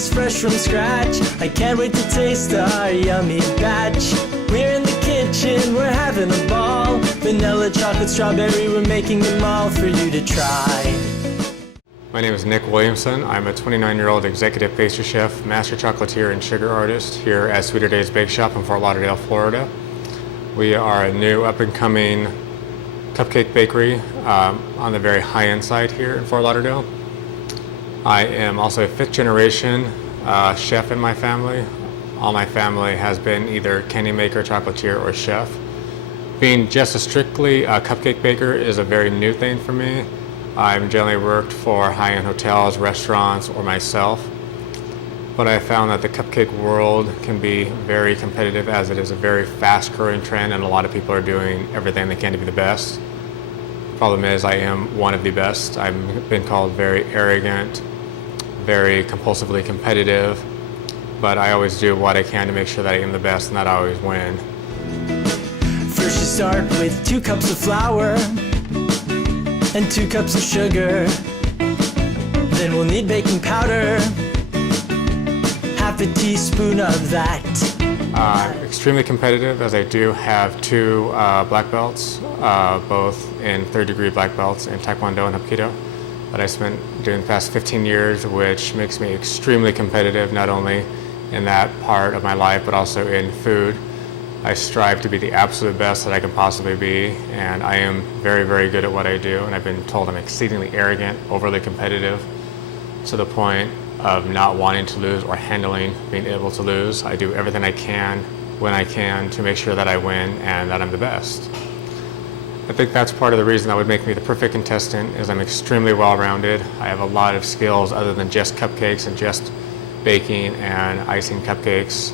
cupcakes fresh from scratch. I can't wait to taste our yummy batch. We're in the kitchen, we're having a ball. Vanilla, chocolate, strawberry, we're making them all for you to try. My name is Nick Williamson. I'm a 29-year-old executive pastry chef, master chocolatier, and sugar artist here at Sweeter Days Bake Shop in Fort Lauderdale, Florida. We are a new up-and-coming cupcake bakery on the very high-end side here in Fort Lauderdale. I am also a fifth-generation chef in my family. All my family has been either candy maker, chocolatier, or chef. Being just a strictly cupcake baker is a very new thing for me. I've generally worked for high-end hotels, restaurants, or myself. But I found that the cupcake world can be very competitive, as it is a very fast-growing trend and a lot of people are doing everything they can to be the best. Problem is, I am one of the best. I've been called very arrogant, very compulsively competitive, but I always do what I can to make sure that I am the best and that I always win. First you start with 2 cups of flour and 2 cups of sugar. Then we'll need baking powder, half a teaspoon of that. Extremely competitive, as I do have 2 black belts, both in third-degree black belts in Taekwondo and Hapkido, that I spent doing the past 15 years, which makes me extremely competitive, not only in that part of my life, but also in food. I strive to be the absolute best that I can possibly be, and I am very, very good at what I do, and I've been told I'm exceedingly arrogant, overly competitive, to the point of not wanting to lose or handling being able to lose. I do everything I can, when I can, to make sure that I win and that I'm the best. I think that's part of the reason that would make me the perfect contestant, is I'm extremely well-rounded. I have a lot of skills other than just cupcakes and just baking and icing cupcakes.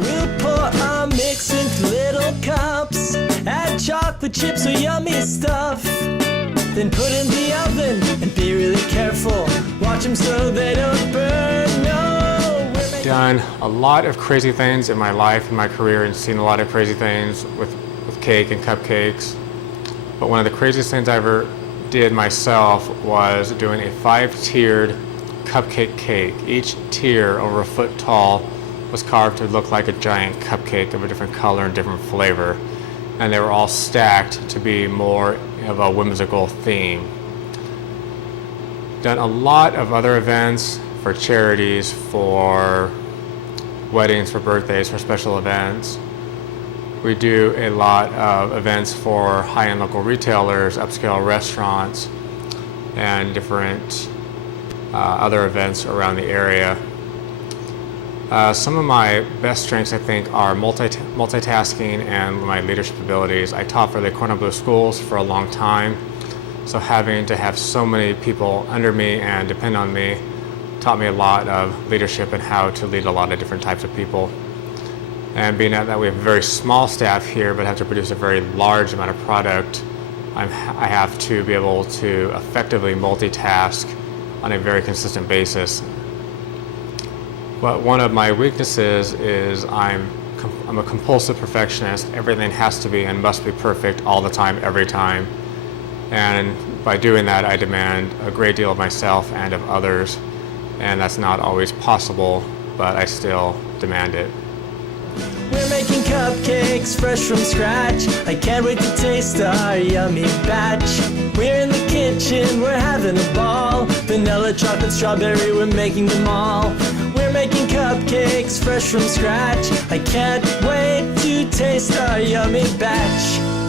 We'll pour our mix into little cups, add chocolate chips or yummy stuff, then put in the oven and be really careful. Watch them so they don't burn. No, I've done a lot of crazy things in my life, in my career, and seen a lot of crazy things with cake and cupcakes. But one of the craziest things I ever did myself was doing a 5-tiered cupcake cake. Each tier, over a foot tall, was carved to look like a giant cupcake of a different color and different flavor. And they were all stacked to be more of a whimsical theme. Done a lot of other events for charities, for weddings, for birthdays, for special events. We do a lot of events for high-end local retailers, upscale restaurants, and different other events around the area. Some of my best strengths, I think, are multitasking and my leadership abilities. I taught for the Cordon Bleu schools for a long time, so having to have so many people under me and depend on me taught me a lot of leadership and how to lead a lot of different types of people. And being that we have a very small staff here but have to produce a very large amount of product, I have to be able to effectively multitask on a very consistent basis. But one of my weaknesses is I'm a compulsive perfectionist. Everything has to be and must be perfect all the time, every time. And by doing that, I demand a great deal of myself and of others. And that's not always possible, but I still demand it. We're making cupcakes fresh from scratch. I can't wait to taste our yummy batch. We're in the kitchen, we're having a ball. Vanilla, chocolate, strawberry, we're making them all. We're making cupcakes fresh from scratch. I can't wait to taste our yummy batch.